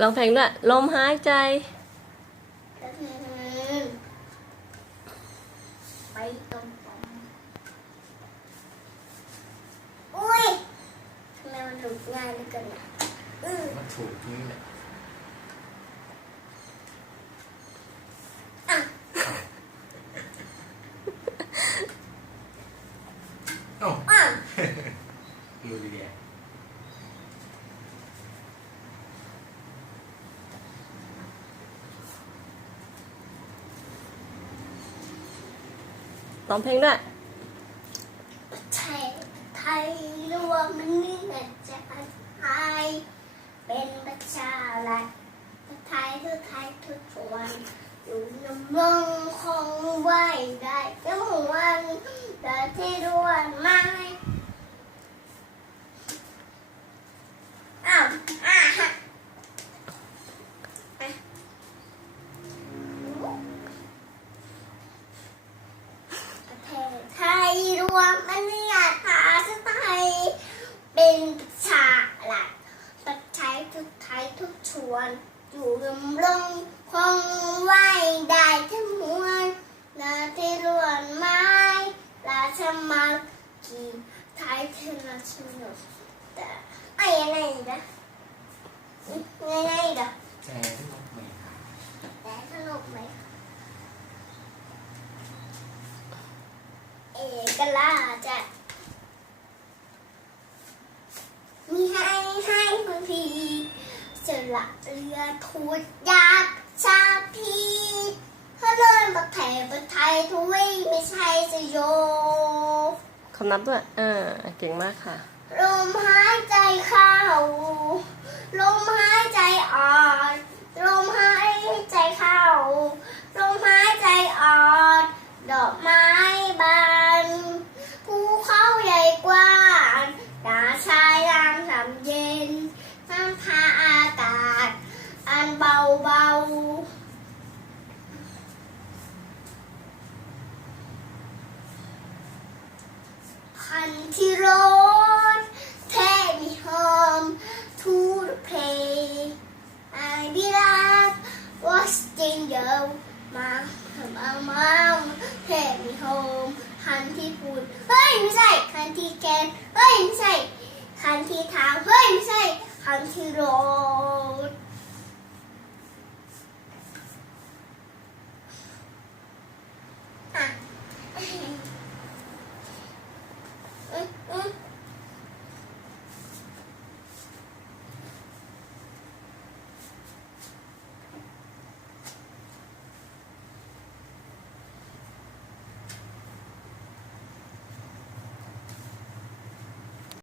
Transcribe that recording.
ร้องเพลงด้วยลมหายใจ ไปตรงปอมอุ้ยทำไมมันถูกง่ายเหลือเกินอะอือมันถูกนี่แหละอะเอ้าอะลุยแก ร้องเพลงด้วยไทยไทยรวมมันนี่นะจะไทยเป็นประชารัฐไทยทุกไทยทุกส่วนอยู่ในำรงคงไหวได้ทั้งวันแต่ที่รวนไม่อ้าวอะฮะอะ ประเทศไทยรวมมันอยากหาสไตล์เป็นประชาลัดประชาทุกไทยทุกช วนอยู่ดำรงคงไว้ได้ทั้งมวลนาที่รวนไม้ราชมังกีไทยเทนาชนกแต่ไอ้ยังไงนะยังไงนะแจที่นกไม่หาแต่สนุกไหมเอกลาจะมีให้ให้คุณพี่ สละเรือทูดยาบชาพีถ้าเดินมาแถประไทยทวีไม่ใช่สยบคำนับด้วย อ่า เก่งมากค่ะ ลมหายใจเข้า ลมหายใจออก ลมหายใจเข้า ลมหายใจออก ดอกไม้บานภูเขาใหญ่กว้างดาชายน้ำสำเย็น น้ำทาอากาศ อันเบาเบาๆพันที่รถเทมีหอมทูดเพย์ไอบีลาฟวอสติ ที่ร้ road, take me home to place I belong. Lost in the มาท mom, mom, take me home. คันที่พูดเฮ้ยไม่ใช่คันที่แกนเฮ้ยไม่ใช่คันที่ทางเฮ้ยไม่ใช่คันที่รอ